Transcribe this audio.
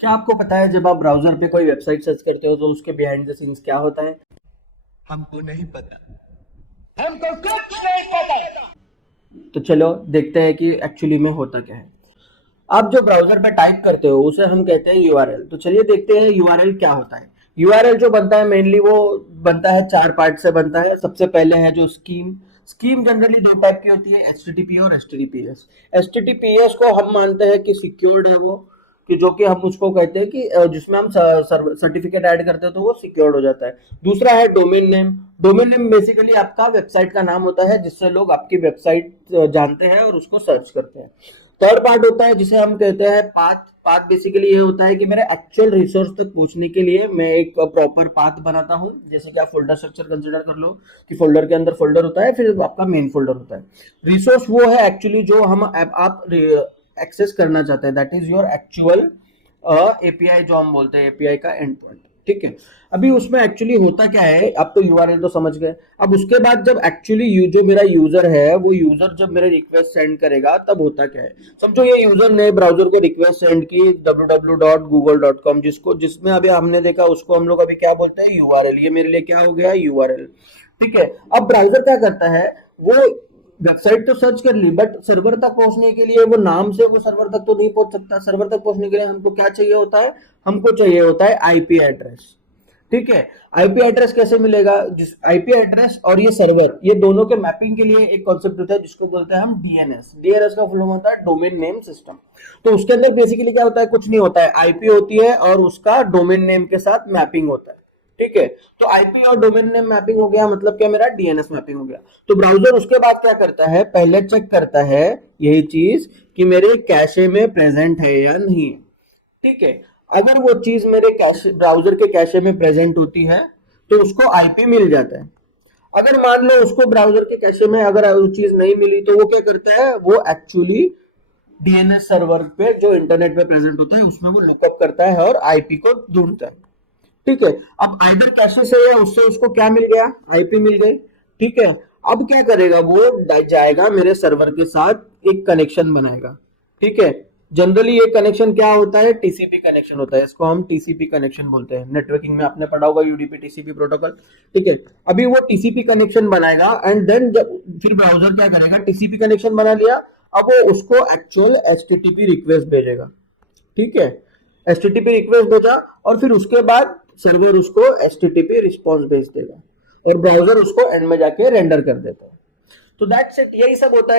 क्या आपको पता है जब आप ब्राउजर पे कोई वेबसाइट सर्च करते हो तो उसके बिहाइंड द सीन्स क्या होता है? हमको नहीं पता। तो चलो देखते हैं कि एक्चुअली में होता क्या है। आप जो ब्राउजर पे टाइप करते हो उसे हम कहते हैं यूआरएल। तो चलिए देखते हैं यूआरएल क्या होता है। यूआरएल जो बनता है मेनली वो बनता है चार पार्ट से बनता है। सबसे पहले है जो स्कीम। स्कीम जनरली दो टाइप की होती है, एचटीटीपी और एचटीटीपीएस। एचटीटीपीएस को हम मानते हैं कि सिक्योर्ड है वो, कि जो कि हम उसको कहते हैं कि जिसमें हम सर्टिफिकेट ऐड करते हैं तो वो सिक्योर्ड हो जाता है। दूसरा है domain name. Domain name basically आपका वेबसाइट का नाम होता है जिससे लोग आपकी वेबसाइट जानते हैं और उसको सर्च करते हैं। थर्ड पार्ट होता है जिसे हम कहते हैं पाथ। पाथ बेसिकली ये होता है कि मेरे एक्चुअल रिसोर्स तक पहुंचने के लिए मैं एक प्रॉपर पाथ बनाता हूँ। जैसे कि आप फोल्डर स्ट्रक्चर कंसिडर कर लो कि फोल्डर के अंदर फोल्डर होता है, फिर आपका मेन फोल्डर होता है। रिसोर्स वो है एक्चुअली जो हम आप एक्सेस करना चाहते हैं, that is your actual API, जो हम बोलते हैं एपीआई का एंड पॉइंट। ठीक है। अभी उसमें एक्चुअली होता क्या है, अब तो यूआरएल तो समझ गए। अब उसके बाद जब एक्चुअली जो मेरा यूजर है वो यूजर जब मेरे रिक्वेस्ट सेंड करेगा तब होता क्या है। समझो ये यूजर ने ब्राउजर को रिक्वेस्ट सेंड की www.google.com, जिसको जिसमें अभी हमने देखा उसको हम लोग अभी क्या बोलते हैं, यूआरएल। ये मेरे लिए क्या हो गया, यूआरएल। ठीक है। अब ब्राउजर क्या करता है, वो वेबसाइट तो सर्च कर ली बट सर्वर तक पहुंचने के लिए वो नाम से वो सर्वर तक तो नहीं पहुंच सकता। सर्वर तक पहुंचने के लिए हमको क्या चाहिए होता है, हमको चाहिए होता है आईपी एड्रेस। ठीक है। आईपी एड्रेस कैसे मिलेगा, जिस आईपी एड्रेस और ये सर्वर, ये दोनों के मैपिंग के लिए एक कॉन्सेप्ट होता है जिसको बोलते हैं हम डीएनएस। डीएनएस का फुल फॉर्म होता है डोमेन नेम सिस्टम। तो उसके अंदर बेसिकली क्या होता है, कुछ नहीं होता है, आईपी होती है और उसका डोमेन नेम के साथ मैपिंग होता है। ठीक है। तो आईपी और डोमेन नेम मैपिंग हो गया, मतलब क्या, मेरा डीएनएस मैपिंग हो गया। तो ब्राउजर उसके बाद क्या करता है, पहले चेक करता है यही चीज कि मेरे कैशे में प्रेजेंट है या नहीं है। ठीक है। अगर वो चीज मेरे कैशे, ब्राउजर के कैशे में प्रेजेंट होती है तो उसको आईपी मिल जाता है। अगर मान लो उसको ब्राउजर के कैशे में अगर वो चीज नहीं मिली तो वो क्या करता है, वो एक्चुअली डीएनएस सर्वर पे जो इंटरनेट पे प्रेजेंट होता है उसमें वो लुकअप करता है और आईपी को ढूंढता है। ठीक है। अब आइदर कैशे से या उससे उसको क्या मिल गया, आईपी मिल गई। ठीक है। अब क्या करेगा, वो जाएगा मेरे सर्वर के साथ एक कनेक्शन बनाएगा। ठीक है। जनरली ये कनेक्शन क्या होता है, टीसीपी कनेक्शन होता है। इसको हम टीसीपी कनेक्शन बोलते हैं। नेटवर्किंग में आपने पढ़ा होगा यूडीपी टीसीपी प्रोटोकॉल। ठीक है। अभी वो टीसीपी कनेक्शन बनाएगा एंड देन जब फिर ब्राउजर क्या करेगा, टीसीपी कनेक्शन बना लिया, अब वो उसको एक्चुअल एचटीटीपी रिक्वेस्ट भेजेगा। ठीक है। एचटीटीपी रिक्वेस्ट भेजा और फिर उसके बाद सर्वर उसको एचटीटीपी रिस्पॉन्स भेज देगा और ब्राउजर उसको एंड में जाके रेंडर कर देता है। तो दैट्स इट, यही सब होता है।